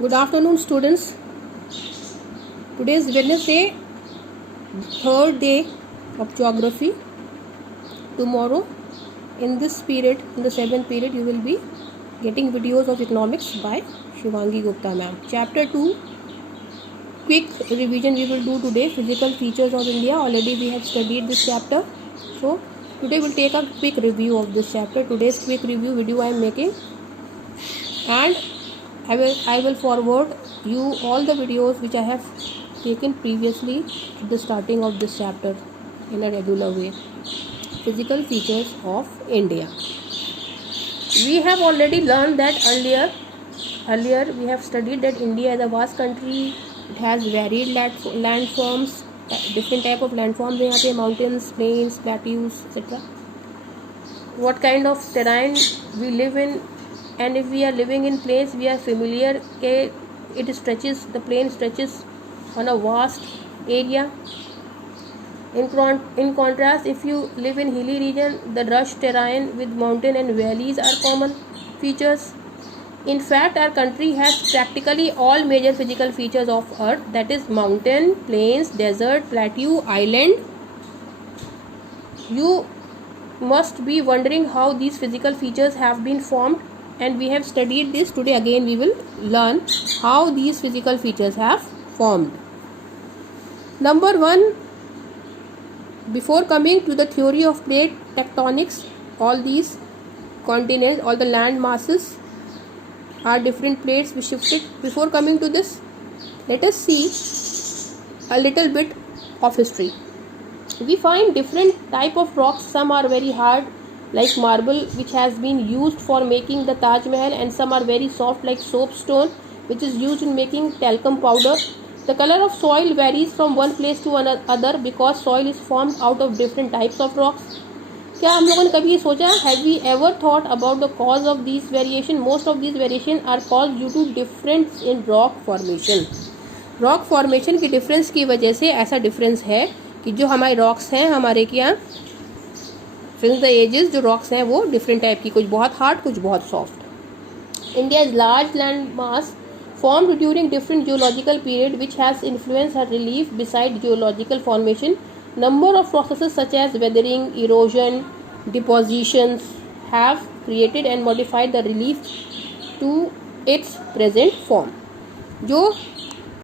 Good afternoon, students. Today is Wednesday, third day of geography. Tomorrow, in this period, in the 7th period, you will be getting videos of economics by Shivangi Gupta ma'am. Chapter 2, quick revision we will do today. Physical features of India. Already we have studied this chapter. So, today we'll take a quick review of this chapter. Today's quick review video I am making. And I will forward you all the videos which I have taken previously at the starting of this chapter in a regular way. Physical features of India. We have already learned that earlier we have studied that India is a vast country. It has varied landforms, different type of landforms. यहाँ पे mountains, plains, plateaus, etc. What kind of terrain we live in, and if we are living in plains, we are familiar that the plain stretches on a vast area. In contrast, if you live in hilly region, the rush terrain with mountain and valleys are common features. In fact, our country has practically all major physical features of earth, that is mountain, plains, desert, plateau, island. You must be wondering how these physical features have been formed, and we have studied this. Today again we will learn how these physical features have formed. Number 1, before coming to the theory of plate tectonics, all these continents, all the land masses are different plates we shifted. Before coming to this, let us see a little bit of history. We find different type of rocks. Some are very hard like marble, which has been used for making the Taj Mahal, and some are very soft like soapstone, which is used in making talcum powder. The color of soil varies from one place to another because soil is formed out of different types of rocks. क्या हम लोगों ने कभी ये सोचा, have we ever thought about the cause of these variation? Most of these variation are caused due to difference in rock formation. Rock formation की difference की वजह से ऐसा डिफरेंस है कि जो हमारे रॉक्स हैं हमारे क्या सिंस द एजेस, जो रॉक्स हैं वो डिफरेंट टाइप की, कुछ बहुत हार्ड, कुछ बहुत soft. India is large land mass formed during different geological period which has influenced her relief. Beside geological formation, number of processes such as weathering, erosion, depositions have created and modified the relief to its present form. जो